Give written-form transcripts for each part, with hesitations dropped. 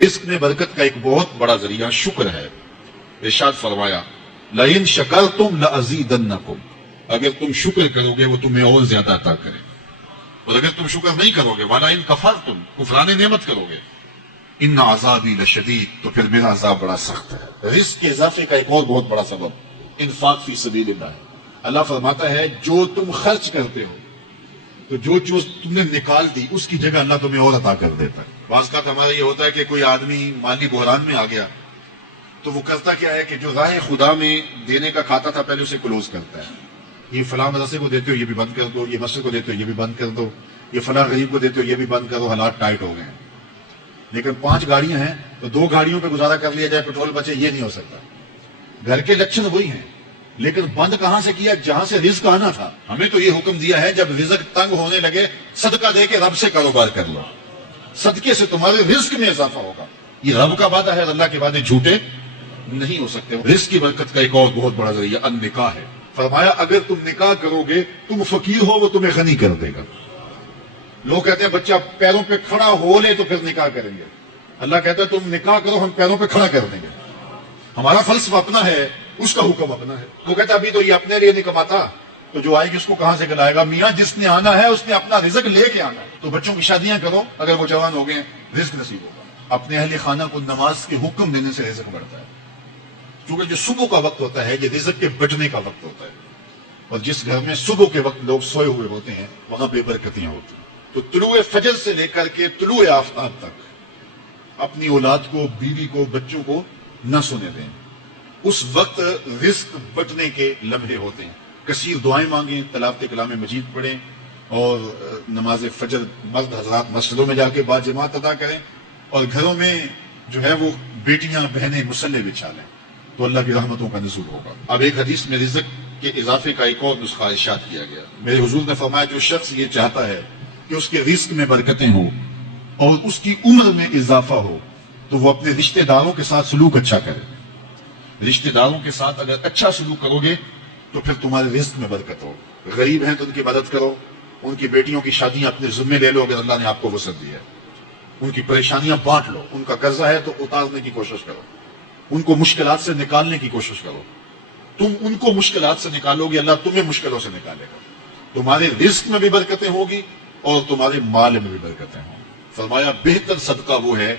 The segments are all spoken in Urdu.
رزق میں برکت کا ایک بہت بڑا ذریعہ شکر ہے۔ ارشاد فرمایا لئن شکرتم لازیدنکم، اگر تم شکر کرو گے وہ تمہیں اور زیادہ عطا کرے، اور اگر تم شکر نہیں کرو گے وَلَئِن کَفَرْتُمْ، کفران نعمت کرو گے، ان عذابی لشدید، تو پھر میرا عذاب بڑا سخت ہے۔ رزق کے اضافے کا ایک اور بہت بڑا سبب انفاق فی سبیل اللہ ہے۔ اللہ فرماتا ہے جو تم خرچ کرتے ہو تو جو چیز تم نے نکال دی اس کی جگہ اللہ تمہیں اور عطا کر دیتا ہے۔ بعض کا ہمارا یہ ہوتا ہے کہ کوئی آدمی مالی بحران میں آ گیا تو وہ کرتا کیا ہے کہ جو راہ خدا میں دینے کا کھاتا تھا پہلے اسے کلوز کرتا ہے، یہ فلاں مدرسے کو دیتے ہو یہ بھی بند کر دو، یہ مسجد کو دیتے ہو یہ بھی بند کر دو، یہ فلاں غریب کو دیتے ہو یہ بھی بند کرو، حالات ٹائٹ ہو گئے ہیں۔ لیکن 5 گاڑیاں ہیں تو 2 گاڑیوں پہ گزارا کر لیا جائے، پیٹرول بچے، یہ نہیں ہو سکتا۔ گھر کے لچھن وہی ہیں لیکن بند کہاں سے کیا؟ جہاں سے رزق آنا تھا۔ ہمیں تو یہ حکم دیا ہے جب رزق تنگ ہونے لگے صدقہ دے کے رب سے کاروبار کر لو، صدقے سے تمہارے رزق میں اضافہ ہوگا۔ یہ رب کا وعدہ ہے، اللہ کے وعدے جھوٹے نہیں ہو سکتے۔ رزق کی برکت کا ایک اور بہت بڑا ذریعہ النکاح ہے۔ فرمایا اگر تم نکاح کرو گے، تم فقیر ہو وہ تمہیں غنی کر دے گا۔ لوگ کہتے ہیں بچہ پیروں پہ کھڑا ہو لے تو پھر نکاح کریں گے، اللہ کہتا ہے تم نکاح کرو ہم پیروں پہ کھڑا کر دیں گے۔ ہمارا فلسفہ اپنا ہے، اس کا حکم اپنا ہے۔ وہ کہتا ہے ابھی تو یہ اپنے لیے نہیں کماتا تو جو آئے گی اس کو کہاں سے کھلائے گا؟ میاں جس نے آنا ہے اس نے اپنا رزق لے کے آنا ہے۔ تو بچوں کی شادیاں کرو اگر وہ جوان ہو گئے، رزق نصیب ہوگا۔ اپنے اہل خانہ کو نماز کے حکم دینے سے رزق بڑھتا ہے، کیونکہ جو صبح کا وقت ہوتا ہے یہ رزق کے بٹنے کا وقت ہوتا ہے، اور جس گھر میں صبح کے وقت لوگ سوئے ہوئے ہوتے ہیں وہاں بے برکتیاں ہوتی ہیں۔ تو طلوع فجر سے لے کر کے طلوع آفتاب تک اپنی اولاد کو، بیوی کو، بچوں کو نہ سونے دیں۔ اس وقت رزق بٹنے کے لمحے ہوتے ہیں۔ کثیر دعائیں مانگیں، تلاوت کلام مجید پڑھیں، اور نماز فجر مرد حضرات مسجدوں میں جا کے باجماعت ادا کریں، اور گھروں میں جو ہے وہ بیٹیاں بہنیں مصلے بچھا لیں تو اللہ کی رحمتوں کا نزول ہوگا۔ اب ایک حدیث میں رزق کے اضافے کا ایک اور نسخہ ارشاد کیا گیا۔ میرے حضور نے فرمایا جو شخص یہ چاہتا ہے کہ اس کے رزق میں برکتیں ہوں اور اس کی عمر میں اضافہ ہو تو وہ اپنے رشتہ داروں کے ساتھ سلوک اچھا کرے۔ رشتہ داروں کے ساتھ اگر اچھا سلوک کرو گے تو پھر تمہارے رزق میں برکت ہو۔ غریب ہیں تو ان کی مدد کرو، ان کی بیٹیوں کی شادیاں اپنے ذمے لے لو اگر اللہ نے آپ کو وسعت دی ہے، ان کی پریشانیاں بانٹ لو، ان کا قرضہ ہے تو اتارنے کی کوشش کرو، ان کو مشکلات سے نکالنے کی کوشش کرو۔ تم ان کو مشکلات سے نکالو گے اللہ تمہیں مشکلوں سے نکالے گا، تمہارے رزق میں بھی برکتیں ہوگی اور تمہارے مال میں بھی برکتیں ہوں۔ فرمایا بہتر صدقہ وہ ہے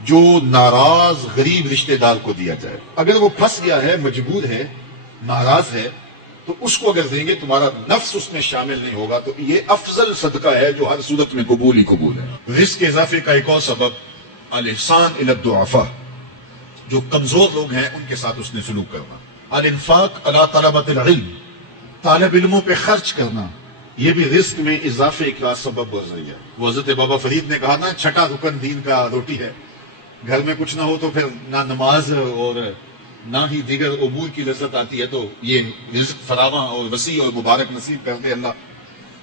جو ناراض غریب رشتہ دار کو دیا جائے۔ اگر وہ پھنس گیا ہے، مجبور ہے، ناراض ہے، تو اس کو اگر دیں گے تمہارا نفس اس میں شامل نہیں ہوگا، تو یہ افضل صدقہ ہے جو ہر صورت میں قبول ہی قبول ہے۔ رزق کے اضافے کا ایک اور سبب الاحسان الی الضعفاء، جو کمزور لوگ ہیں ان کے ساتھ اس نے سلوک کرنا۔ الانفاق علی طلبۃ العلم، طالب علموں پہ خرچ کرنا، یہ بھی رزق میں اضافے کا سبب و ذریعہ۔ وہ حضرت بابا فرید نے کہا نا 6واں رکن دین کا روٹی ہے۔ گھر میں کچھ نہ ہو تو پھر نہ نماز اور نہ ہی دیگر امور کی لذت آتی ہے، تو یہ رزق فراواں اور وسیع اور مبارک نصیب کر دے اللہ۔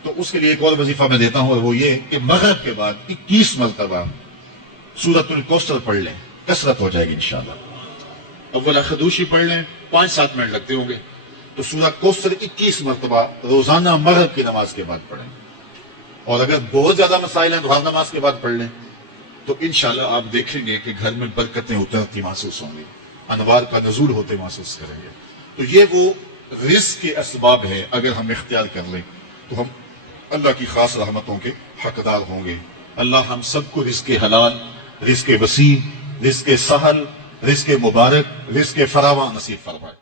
تو اس کے لیے ایک اور وظیفہ میں دیتا ہوں، اور وہ یہ کہ مغرب کے بعد 21 مرتبہ سورۃ الکوثر پڑھ لیں، کثرت ہو جائے گی انشاءاللہ۔ اول خدوشی پڑھ لیں، 5-7 منٹ لگتے ہوں گے، تو سورہ کوثر 21 مرتبہ روزانہ مغرب کی نماز کے بعد پڑھیں، اور اگر بہت زیادہ مسائل ہیں تو ہر نماز کے بعد پڑھ لیں، تو انشاءاللہ آپ دیکھیں گے کہ گھر میں برکتیں اترتی محسوس ہوں گی، انوار کا نزول ہوتے محسوس کریں گے۔ تو یہ وہ رزق کے اسباب ہے، اگر ہم اختیار کر لیں تو ہم اللہ کی خاص رحمتوں کے حقدار ہوں گے۔ اللہ ہم سب کو رزق حلال، رزق وسیع، رزق سہل، رزق مبارک، رزق فراواں نصیب فرمائے۔